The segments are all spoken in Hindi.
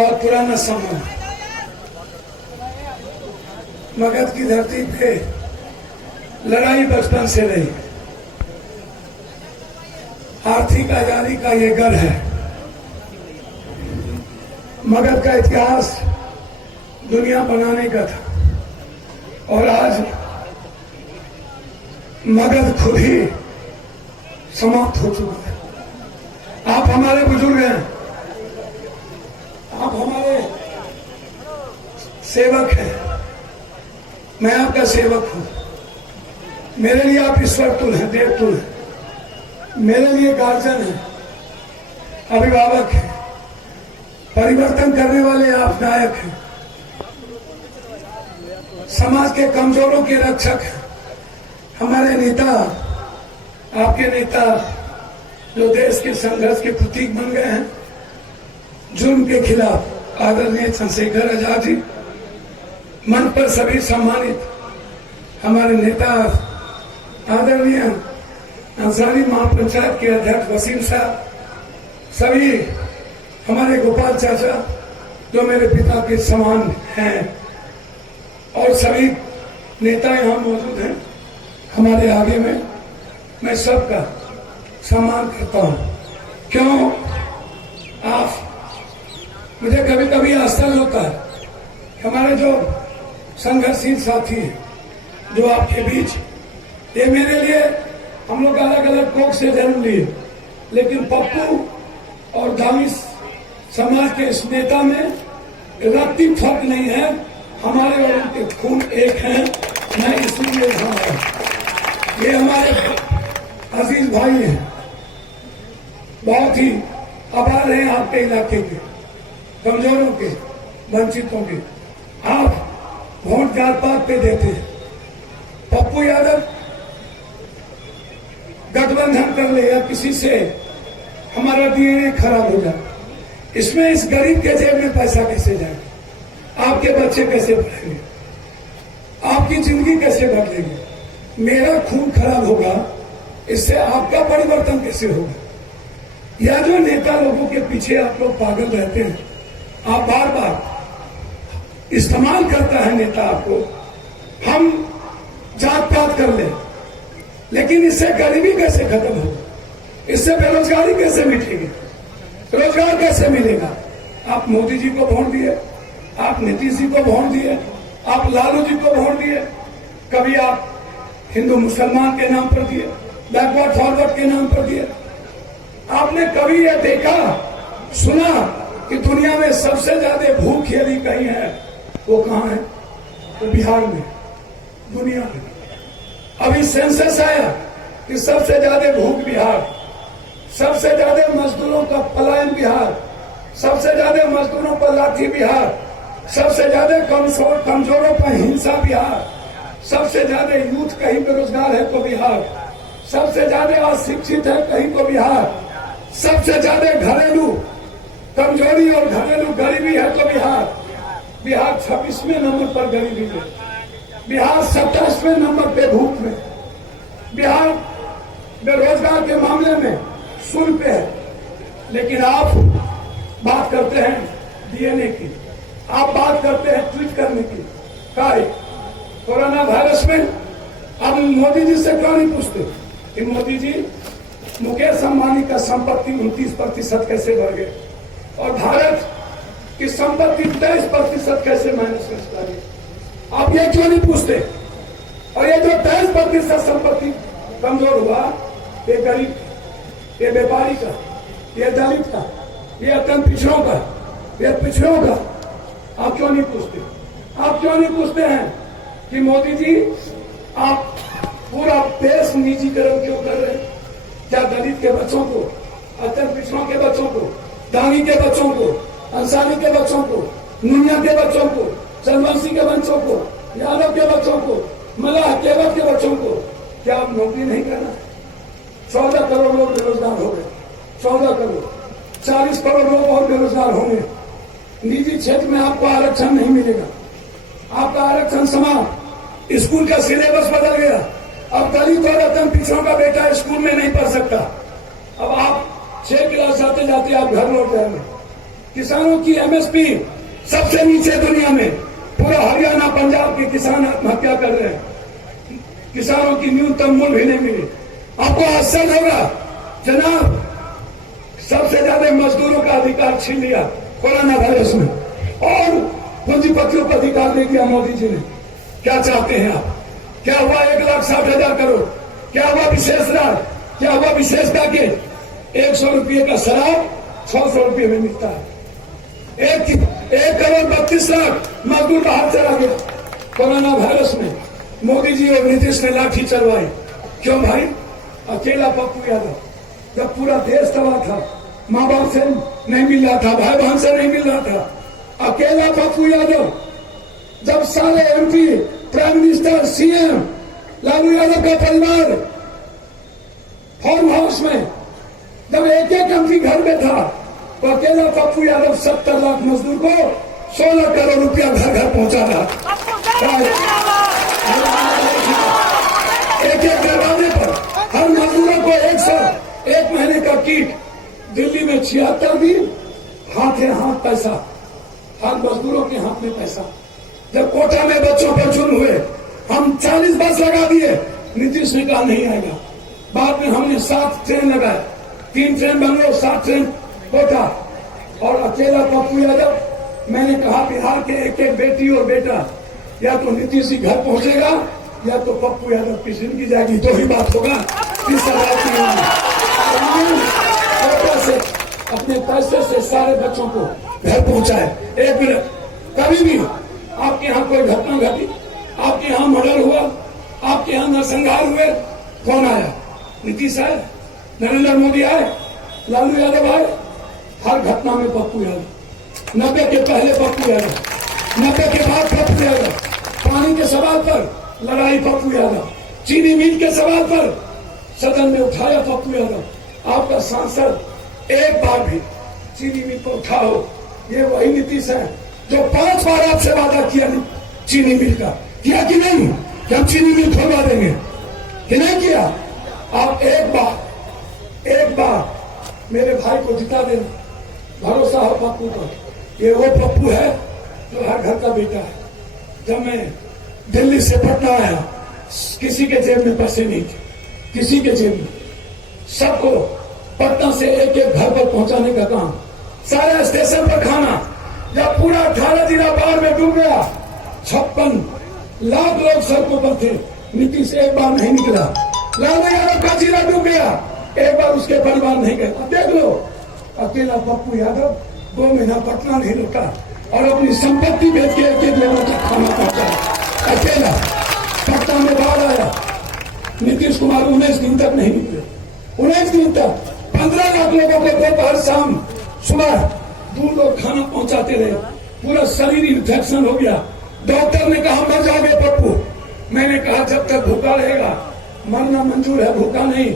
बहुत पुराना समय है। मगध की धरती पे लड़ाई बचपन से रही। आर्थिक आजादी का ये गढ़ है। मगध का इतिहास दुनिया बनाने का था और आज मगध खुद ही समाप्त हो चुका है। आप हमारे बुजुर्ग हैं, आप हमारे सेवक हैं, मैं आपका सेवक हूं। मेरे लिए आप ईश्वर तुल्य हैं, देव तुल्य हैं। मेरे लिए गार्जियन है, अभिभावक है, परिवर्तन करने वाले आप नायक हैं, समाज के कमजोरों के रक्षक हैं। हमारे नेता, आपके नेता जो देश के संघर्ष के प्रतीक बन गए हैं, जुर्म के खिलाफ आदरणीय चंद्रशेखर आजाद जी, मन पर सभी सम्मानित हमारे नेता आदरणीय अंसारी महापंचायत के अध्यक्ष वसीम साहब, सभी हमारे गोपाल चाचा जो मेरे पिता के समान हैं, और सभी नेता यहाँ मौजूद हैं हमारे आगे में, मैं सबका सम्मान करता हूँ। क्यों? आप मुझे कभी कभी आश्चर्य होता है, हमारे जो संघर्षशील साथी हैं जो आपके बीच, ये मेरे लिए हम लोग अलग अलग कोख से जन्म लिए, लेकिन पप्पू और दानिश समाज के इस नेता में रक्ति फर्क नहीं है। हमारे और उनके खून एक हैं। मैं इसलिए यहाँ आया। ये हमारे अजीज भाई हैं, बहुत ही आभार हैं आपके इलाके के, कमजोरों के, वंचितों के। आप वोट जात पात पे देते हैं। पप्पू यादव गठबंधन कर ले या किसी से हमारा डीएनए खराब हो जाए, इसमें इस गरीब के जेब में पैसा कैसे जाएगा? आपके बच्चे कैसे पढ़ेंगे? आपकी जिंदगी कैसे बदलेगी? मेरा खून खराब होगा, इससे आपका परिवर्तन कैसे होगा? या जो नेता लोगों के पीछे आप लोग पागल रहते हैं, आप बार बार इस्तेमाल करता है नेता आपको, हम जात पात कर ले, लेकिन इससे गरीबी कैसे खत्म होगी? इससे बेरोजगारी कैसे मिटेगी? रोजगार कैसे मिलेगा? आप मोदी जी को वोट दिए, आप नीतीश जी को वोट दिए, आप लालू जी को वोट दिए, कभी आप हिंदू मुसलमान के नाम पर दिए, बैकवर्ड फॉरवर्ड के नाम पर दिए। आपने कभी यह देखा सुना कि दुनिया में सबसे ज्यादा भूख यदि कहीं है, वो कहां है? तो बिहार में, दुनिया में। अभी सेंसस आया कि सबसे ज्यादा भूख बिहार, सबसे ज्यादा मजदूरों का पलायन बिहार, सबसे ज्यादा मजदूरों पर लाठी बिहार, सबसे ज्यादा कमजोरों पर हिंसा बिहार, सबसे ज्यादा यूथ कहीं बेरोजगार है तो बिहार, सबसे ज्यादा अशिक्षित है कहीं तो बिहार, सबसे ज्यादा घरेलू कमजोरी और घरेलू गरीबी है तो बिहार। बिहार 26वें नंबर पर गरीबी में, बिहार 27वें नंबर पे भूख में, बिहार बेरोजगार के मामले में शून्य पे है। लेकिन आप बात करते हैं डीएनए की, आप बात करते हैं ट्वीट करने की। कोरोना वायरस में आप मोदी जी से क्यों नहीं पूछते कि मोदी जी मुकेश अंबानी का संपत्ति 29% कैसे बढ़ गए और भारत की संपत्ति 23% कैसे माइनस में चला गई? आप ये क्यों नहीं पूछते? और ये जो 23% संपत्ति कमजोर हुआ, ये गरीब, ये व्यापारी का, ये दलित का, ये अत्यंत पिछड़ों का, ये पिछड़ों का, आप क्यों नहीं पूछते? आप क्यों नहीं पूछते हैं कि मोदी जी आप पूरा देश निजीकरण क्यों कर रहे हैं? क्या दलित के बच्चों को, अत्यंत पिछड़ों के बच्चों को, दानी के बच्चों को, अंसारी के बच्चों को, नुनिया के बच्चों को, चंद्रवंशी के बच्चों को, यादव के बच्चों को, मल्लाह केवट के बच्चों को क्या आप नौकरी नहीं करना? 14 करोड़ लोग बेरोजगार हो गए, 14 करोड़, 40 करोड़ लोग और बेरोजगार होंगे। निजी क्षेत्र में आपको आरक्षण नहीं मिलेगा, आपका आरक्षण समाप्त। स्कूल का सिलेबस बदल गया, अब दलित और अत्यंत पिछड़ों का बेटा स्कूल में नहीं पढ़ सकता। अब आप 6 क्लास जाते जाते आप घर लौट जाएंगे, किसानों की एमएसपी सबसे नीचे दुनिया में। पूरा हरियाणा पंजाब के किसान आत्महत्या कर रहे हैं, किसानों की न्यूनतम मूल्य भी नहीं मिली। आपको आश्चर्य होगा जनाब, सबसे ज्यादा मजदूरों का अधिकार छीन लिया कोरोना वायरस में और पूंजीपतियों को अधिकार दे दिया मोदी जी ने। क्या चाहते हैं आप? क्या हुआ 1,60,000 करोड़? क्या हुआ विशेष राज? क्या हुआ विशेष पैकेज? 100 रुपये का शराब 600 रुपये में मिलता है। 1,32,00,000 मजदूर बाहर चला गया कोरोना वायरस में। मोदी जी और नीतीश ने लाठी चलवाई। क्यों भाई? अकेला पप्पू यादव, जब पूरा देश तबाह था, माँ बाप से नहीं मिल रहा था, भाई बहन से नहीं मिल रहा था, अकेला पप्पू यादव, जब सारे MP, prime minister, CM, Lalu Yadav का परिवार फार्म हाउस में, जब एक एक एमपी घर में था, तो अकेला पप्पू यादव 70 लाख मजदूर को 16 करोड़ रुपया घर घर पहुंचा रहा। एक एक दरवाजे पर हर मजदूरों को 1 महीने का किट। दिल्ली में 76 दिन हाथ पैसा, हर मजदूरों के हाथ में पैसा। जब कोटा में बच्चों पर जुल्म हुए, हम 40 बस लगा दिए, नीतीश ने कहा नहीं आएगा। बाद में हमने 7 ट्रेन लगाए, 3 ट्रेन बंगलोर, 7 ट्रेन कोटा। और अकेला पप्पू यादव, मैंने कहा बिहार के एक एक बेटी और बेटा या तो नीतीश जी घर पहुंचेगा या तो पप्पू यादव की जिंदगी जाएगी। दो ही बात होगा। से अपने पैसे से सारे बच्चों को घर पहुंचाए। एक मिनट, कभी भी आपके यहाँ कोई घटना घटी, आपके यहाँ मर्डर हुआ, आपके यहाँ नरसंहार हुए, कौन आया? नीतीश आए, नरेंद्र मोदी आए, लालू यादव आए। हर घटना में पप्पू यादव। 90 के पहले पप्पू यादव, 90 के बाद पप्पू यादव। पानी के सवाल पर लड़ाई पप्पू यादव, चीनी मिल के सवाल पर सदन में उठाया पप्पू यादव। आपका सांसद एक बार भी चीनी मिल पर उठाओ, ये वही नीतीश है जो 5 बार आपसे वादा किया चीनी मिल का। किया कि नहीं कि हम चीनी मिल खोलवा देंगे? कि नहीं किया? आप एक बार मेरे भाई को जिता देना, भरोसा हो पप्पू पर। ये वो पप्पू है जो हर घर का बेटा है। जब मैं दिल्ली से पटना आया, किसी के जेब में पैसे नहीं थे, किसी के जेब में। सबको पटना से एक एक घर पर पहुंचाने का काम, सारे स्टेशन पर खाना। जब पूरा 18 जिला बाढ़ में डूब गया, 56 लाख लोग सड़कों पर थे, नीतीश एक बार नहीं निकला। लालू यादव का जिला डूब गया, एक बार उसके परिवार नहीं गए। अब देख लो, अकेला पप्पू यादव 2 महीना पटना नहीं रुका और अपनी संपत्ति बेच के एक लोगों तक खाना पहुंचाया। अकेला पटना में बाढ़ आया, नीतीश कुमार 19 दिन तक नहीं निकले। 19 दिन तक 15 लाख लोगों को दोपहर शाम सुबह दूध और खाना पहुंचाते रहे। पूरा शरीर इन्फेक्शन हो गया। डॉक्टर ने कहा मर जाओगे पप्पू। मैंने कहा जब तक भूखा रहेगा मरना मंजूर है, भूखा नहीं।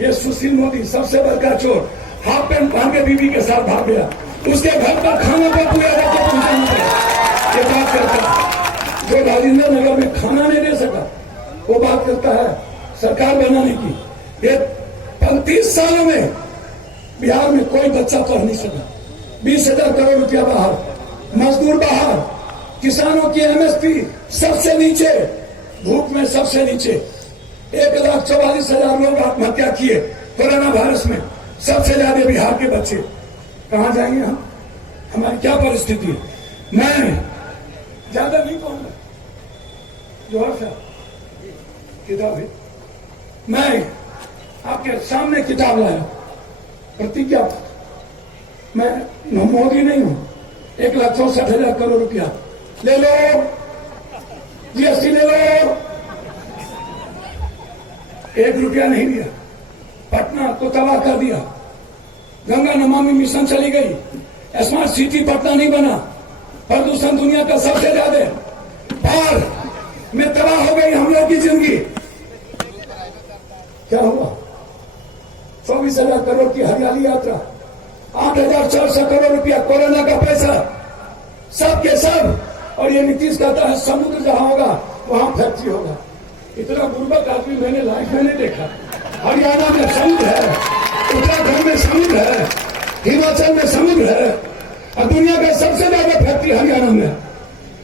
ये सुशील मोदी सबसे बड़का चोर, हाफ पैंट पहन के बीवी के साथ भाग गया। उसके घर का खाना पप्पू यादव को पहुंचाना पड़ा। ये बात करता है जो राजेंद्र नगर में खाना नहीं दे सका, वो बात करता है सरकार बनाने की। ये 35 सालों में बिहार में कोई बच्चा पढ़ नहीं सका। 20,000 करोड़ रुपया बाहर, मजदूर बाहर, किसानों की एमएसपी सबसे नीचे, भूख में सबसे नीचे। 1,44,000 लोग आत्महत्या किए कोरोना वायरस में, सबसे ज्यादा बिहार के बच्चे। कहां जाएंगे हम? हमारी क्या परिस्थिति है? मैं ज्यादा नहीं कहूंगा, जोहर साहब किताब है, मैं आपके सामने किताब लाया, प्रतिज्ञा। मैं मोदी नहीं हूं। 1,64,000 करोड़ रुपया ले लो, जीएसटी ले लो। 1 रुपया नहीं दिया, पटना को तबाह कर दिया। गंगा नमामि मिशन चली गई, स्मार्ट सिटी पटना नहीं बना, प्रदूषण दुनिया का सबसे ज्यादा, बाढ़ में तबाह हो गई हम लोग की जिंदगी। क्या हुआ? 24,000 करोड़ की हरियाली यात्रा, 8,400 करोड़ रुपया कोरोना का पैसा, सब के सब। और ये नीतीश कहता है समुद्र जहां होगा वहां फैक्ट्री होगा। इतना बुर्बक आदमी मैंने लाइफ में नहीं देखा। हरियाणा में समुद्र है, उत्तराखंड में समुद्र है, हिमाचल में समुद्र है, और दुनिया का सबसे ज्यादा फैक्ट्री हरियाणा में है।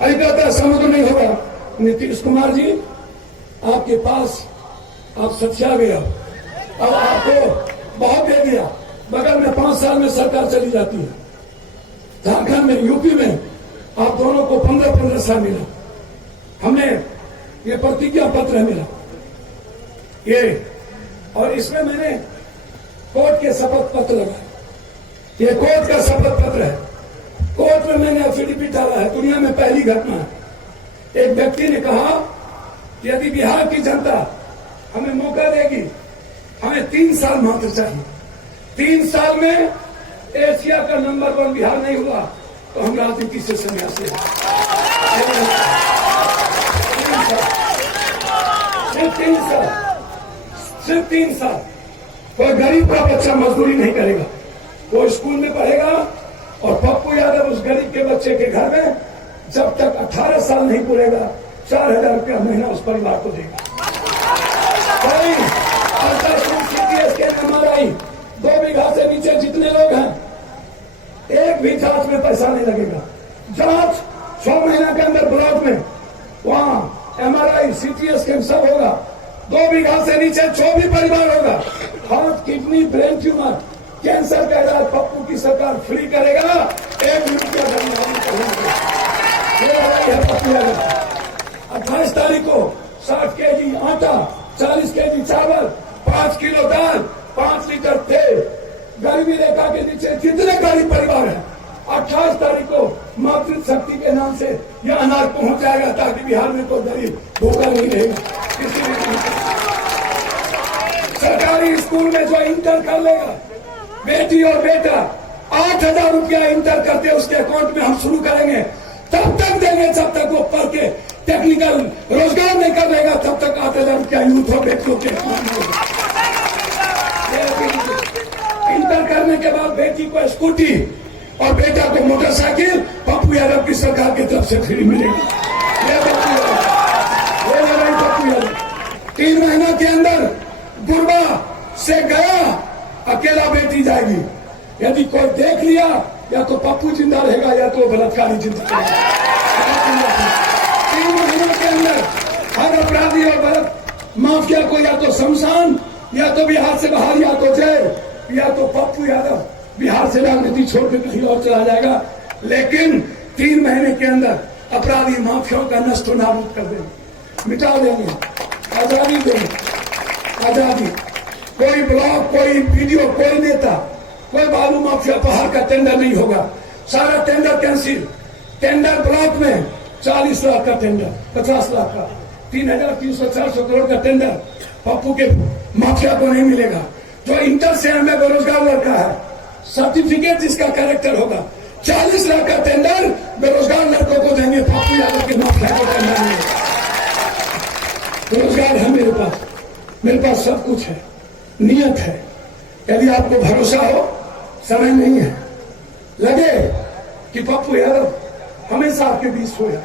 अरे कहता है समुद्र नहीं होगा। नीतीश कुमार जी, आपके पास आप सच्चा गया, अब आपको बहुत दे दिया, बगल में 5 साल में सरकार चली जाती है। झारखंड में, यूपी में आप दोनों को 15-15 साल मिला। हमने ये प्रतिज्ञा पत्र मिला ये, और इसमें मैंने कोर्ट के शपथ पत्र लगाया। ये कोर्ट का शपथ पत्र है। कोर्ट में मैंने एफिडेविट डाला है। दुनिया में पहली घटना है। एक व्यक्ति ने कहा कि यदि बिहार की जनता हमें मौका देगी, हमें 3 साल मात्र चाहिए, 3 साल में एशिया का नंबर 1 बिहार नहीं हुआ तो हम राजनीति से संन्यास लेंगे। सिर्फ 3 साल। कोई गरीब का बच्चा मजदूरी नहीं करेगा, वो स्कूल में पढ़ेगा, और पप्पू यादव उस गरीब के बच्चे के घर में जब तक 18 साल नहीं पूरेगा 4,000 रुपया महीना उस परिवार को देगा। कोई MRI 2 बीघा से नीचे जितने लोग हैं, एक भी जांच में पैसा नहीं लगेगा। जांच 6 महीना के अंदर ब्लॉक में, वहां MRI CT स्कैन सब होगा। 2 बीघा से नीचे जो भी परिवार होगा, heart, kidney, brain tumour, cancer का इलाज पप्पू की सरकार फ्री करेगा। 1 रुपया है पप्पू यादव। 28 तारीख को 60 केजी आटा, 40 केजी चावल, 5 किलो दाल, 5 लीटर तेल, गरीबी रेखा के नीचे जितने गरीब परिवार हैं, 28 तारीख को मातृशक्ति के नाम से यह अनाज पहुंच जाएगा, ताकि बिहार में कोई गरीब भूखा नहीं रहेगा। किसी भी सरकारी स्कूल में जो इंटर कर लेगा, बेटी और बेटा 8,000 रुपया इंटर करते उसके अकाउंट में हम शुरू करेंगे। तब तक देंगे जब तक वो पढ़ के टेक्निकल रोजगार नहीं कर लेगा, तब तक 8,000 रुपया यूथ और बेटियों के इंटर करने के बाद बेटी को स्कूटी और बेटा को मोटरसाइकिल पप्पू यादव की सरकार की तरफ से फ्री मिलेगी। ये पप्पू यादव 3 महीनों के अंदर गुरबा से गया, अकेला बेटी जाएगी। यदि कोई देख लिया, या तो पप्पू जिंदा रहेगा या तो बलात्कारी जिंदा रहेगा। 3 महीनों के अंदर हर अपराधी और माफिया को या तो शमशान, या तो बिहार से बाहर, या तो जेल, या तो पप्पू यादव बिहार से राजनीति छोड़कर कहीं और चला जाएगा। लेकिन 3 महीने के अंदर अपराधी माफियाओं का नष्ट नाबूद कर देंगे, मिटा देंगे, आजादी देंगे। आजादी, कोई ब्लॉक, कोई वीडियो, कोई नेता, कोई बालू माफिया पहाड़ का टेंडर नहीं होगा। सारा टेंडर कैंसिल। टेंडर ब्लॉक में 40 लाख का टेंडर, 50 लाख का, 3,300-400 करोड़ का टेंडर पप्पू के माफिया को नहीं मिलेगा। जो इंटर से हमें बेरोजगार लड़का है, सर्टिफिकेट जिसका कैरेक्टर होगा, 40 लाख का टेंडर बेरोजगार लड़कों को देंगे। पप्पू यादव के माफिया को टेंडर नहीं। रोजगार है मेरे पास सब कुछ है, नियत है। यदि आपको भरोसा हो, समय नहीं है, लगे कि पप्पू यादव हमेशा आपके बीच सोया,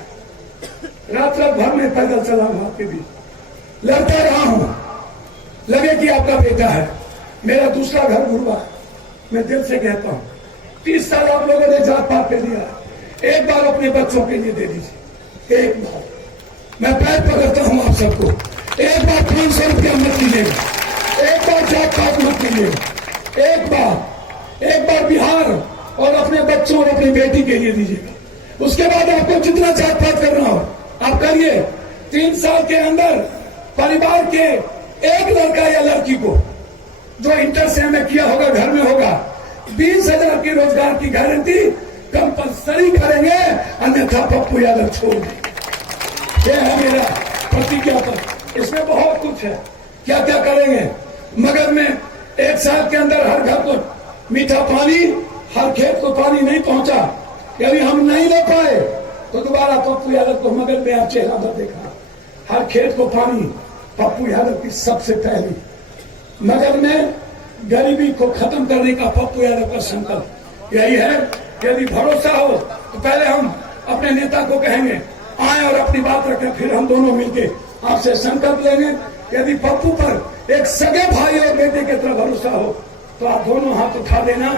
रात भर में पैदल चला हूं आपके बीच, लड़ता रहा हूं, लगे कि आपका बेटा है। मेरा दूसरा घर गुरुआ, मैं दिल से कहता हूं, 30 साल आप लोगों ने जात पात पे दिया, एक बार अपने बच्चों के लिए दे दीजिए। एक बार मैं पैर पकड़ता हूं आप सबको, एक बार 500 रुपया मत लीजिएगा, एक बार जात पात मत लीजिएगा, एक बार बिहार और अपने बच्चों और अपनी बेटी के लिए दीजिएगा। उसके बाद आपको जितना जात पात करना हो आप करिए। 3 साल के अंदर परिवार के एक लड़का या लड़की को जो इंटर से हमें किया होगा, घर में होगा, 20,000 की रोजगार की गारंटी कंपलसरी करेंगे, अन्यथा पप्पू यादव छोड़ देंगे। यह है मेरा प्रतिज्ञा पत्र। इसमें बहुत कुछ है, क्या क्या करेंगे। मगर में 1 साल के अंदर हर घर को मीठा पानी, हर खेत को पानी नहीं पहुंचा, यदि हम नहीं ले पाए तो दोबारा पप्पू यादव को मगर में आप चेहरा पर देखा। हर खेत को पानी पप्पू यादव की सबसे पहली। मगर में गरीबी को खत्म करने का पप्पू यादव का संकल्प यही है। यदि भरोसा हो तो पहले हम अपने नेता को कहेंगे आए और अपनी बात रखें, फिर हम दोनों मिलके आपसे संकल्प लेंगे। यदि पप्पू पर एक सगे भाई और बेटे की तरह भरोसा हो तो आप दोनों हाथ उठा देना।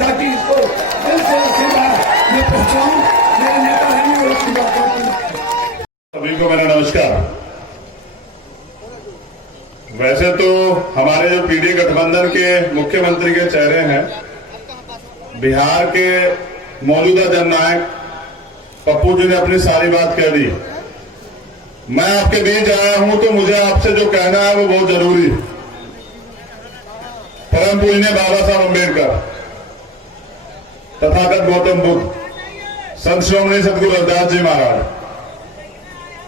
ताकि इसको दिल से आशीर्वाद मैं पहुंचाऊं। मेरे नेता है मैं उसकी बात करता। सभी को मेरा नमस्कार। वैसे तो हमारे जो पीडी गठबंधन के मुख्यमंत्री के चेहरे हैं, बिहार के मौजूदा जननायक पप्पू जी ने अपनी सारी बात कह दी। मैं आपके बीच आया हूं तो मुझे आपसे जो कहना है वो बहुत जरूरी है। परम पूजनीय बाबा साहब अम्बेडकर, तथागत गौतम बुद्ध, संत श्रोमणी सतगुरु रविदास जी महाराज,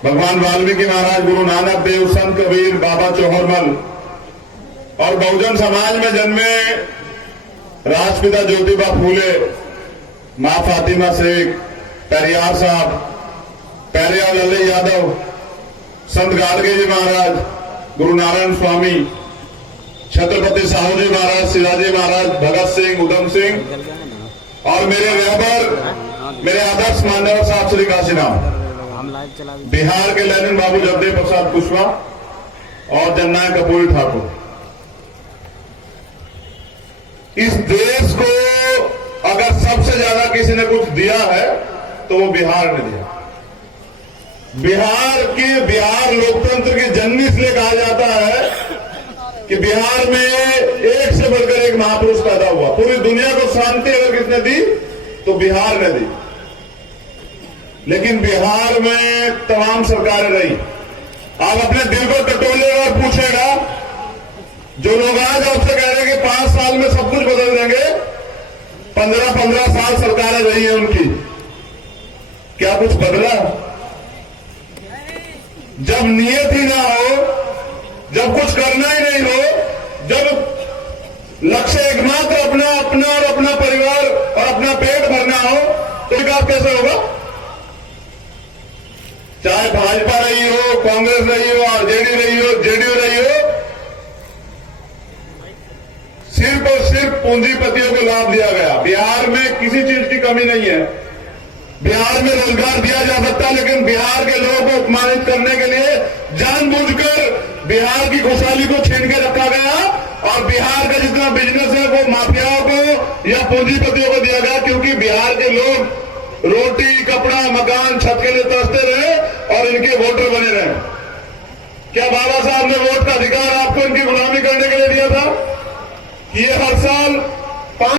भगवान वाल्मीकि महाराज, गुरु नानक देव, संत कबीर, बाबा चौहरमल और बहुजन समाज में जन्मे राष्ट्रपिता ज्योतिबा फूले, मां फातिमा शेख, पेरियार साहब, पेरियार लल्ले यादव, संत गाडगे जी महाराज, गुरु नारायण स्वामी, छत्रपति साहू जी महाराज, शिवाजी महाराज, भगत सिंह, उधम सिंह और मेरे रहबर, मेरे आदर्श मान्यवर साहब श्री काशीनाथ, बिहार के लेनिन बाबू जगदेव प्रसाद कुशवाहा और जननायक कपूरी ठाकुर। इस देश को अगर सबसे ज्यादा किसी ने कुछ दिया है तो वो बिहार ने दिया। बिहार लोकतंत्र की जननी इसलिए कहा जाता है कि बिहार में एक से बढ़कर एक महापुरुष पैदा हुआ। पूरी दुनिया को शांति अगर किसने दी तो बिहार ने दी। लेकिन बिहार में तमाम सरकारें रही। आप अपने दिल को टटोलेगा और पूछेगा, जो लोग आज आपसे कह रहे हैं कि 5 साल में सब कुछ बदल देंगे, 15 साल सरकारें रही है उनकी, क्या कुछ बदला? जब नियत ही ना हो, जब कुछ करना ही नहीं हो, जब लक्ष्य एकमात्र अपना और अपना परिवार और अपना पेट भरना हो, तो विकास कैसे होगा? चाहे भाजपा रही हो, कांग्रेस रही हो, आरजेडी रही हो, जेडीयू रही हो, सिर्फ और सिर्फ पूंजीपतियों को लाभ दिया गया। बिहार में किसी चीज की कमी नहीं है। बिहार में रोजगार दिया जा सकता है, लेकिन बिहार के लोगों को अपमानित करने के लिए जानबूझकर बिहार की खुशहाली को छीन के रखा गया और बिहार का जितना बिजनेस है वो माफियाओं को या पूंजीपतियों को दिया गया, क्योंकि बिहार के लोग रोटी, कपड़ा, मकान, छत के लिए तरसते रहे और इनके वोटर बने रहे। क्या बाबा साहब ने वोट का अधिकार आपको इनकी गुलामी करने के लिए दिया था? ये हर साल